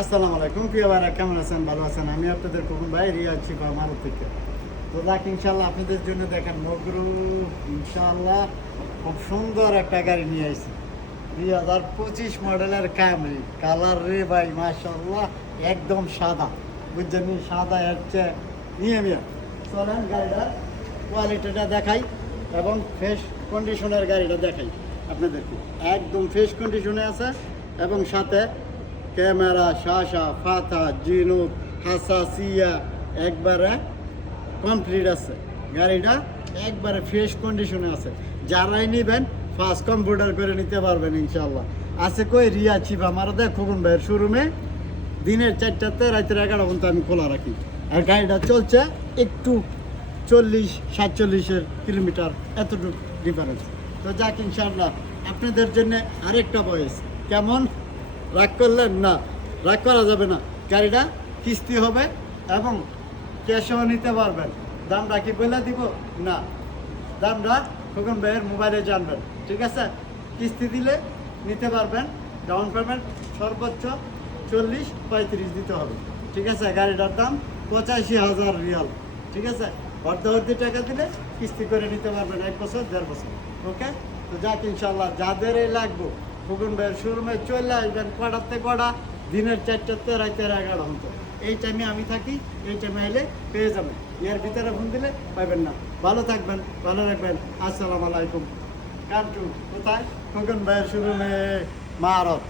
আসসালামু আলাইকুম প্রিয় ভাইরা, কেমন আছেন? ভালো আছেন? আমি আপনাদের খোকন ভাই, রিয়াজ শিবা মারুত থেকে। তো যাক, ইনশাল্লাহ আপনাদের জন্য দেখেন মগরু ইনশাল্লাহ খুব সুন্দর একটা গাড়ি নিয়ে আসছি। 2025 মডেলের ক্যামরি, কালার রে ভাই মাশাল্লাহ একদম সাদা, বুঝছেন? সাদা হচ্ছে নিয়ে নিয়ে চলেন গাড়িটার কোয়ালিটিটা দেখাই এবং ফ্রেশ কন্ডিশনের গাড়িটা দেখাই আপনাদেরকে। একদম ফ্রেশ কন্ডিশনে আছে এবং সাথে ক্যামেরা, শাসা, ফাতা, জিনুক, হাসাসিয়া একবারে কমপ্লিট আছে। গাড়িটা একবারে ফ্রেশ কন্ডিশনে আছে। যারাই নেবেন ফার্স্ট কম্পিউটার করে নিতে পারবেন ইনশাল্লাহ। আছে কই রিয়া চিপা আমার দেখ খোকন ভাইয়ের শোরুমে দিনের 4টাতে রাতের 11 পর্যন্ত আমি খোলা রাখি। আর গাড়িটা চলছে একটু 40-47 কিলোমিটার, এতটুকু ডিফারেন্স। তো যাক ইনশাল্লাহ আপনাদের জন্য আরেকটা বয়স। কেমন? রাগ করলেন না? রাগ করা যাবে না। গাড়িটা কিস্তি হবে এবং ক্যাশও নিতে পারবেন। দামটা কি বলে দিব? না, দামটা খোকন ভাইয়ের মোবাইলে জানবেন, ঠিক আছে? কিস্তি দিলে নিতে পারবেন। ডাউন পেমেন্ট সর্বোচ্চ 40-35 দিতে হবে, ঠিক আছে? গাড়িটার দাম 85,000 রিয়াল, ঠিক আছে? অর্ধবর্তী টাকা দিলে কিস্তি করে নিতে পারবেন 1 বছর 1.5 বছর, ওকে? তো যাক ইনশাল্লাহ যাদের এই লাগবো খোকন ভাইয়ের শোরুমে চলে আসবেন। কটাতে কটা? দিনের 4টাতে রাতের 11 পর্যন্ত। এই টাইমে আমি থাকি, এই টাইমে এলে পেয়ে যাবেন। এর ভিতরে ফোন দিলে পাবেন না। ভালো থাকবেন, ভালো রাখবেন। আসসালামু আলাইকুম। কান্টু কোথায়? খোকন ভাইয়ের শোরুমে মারত।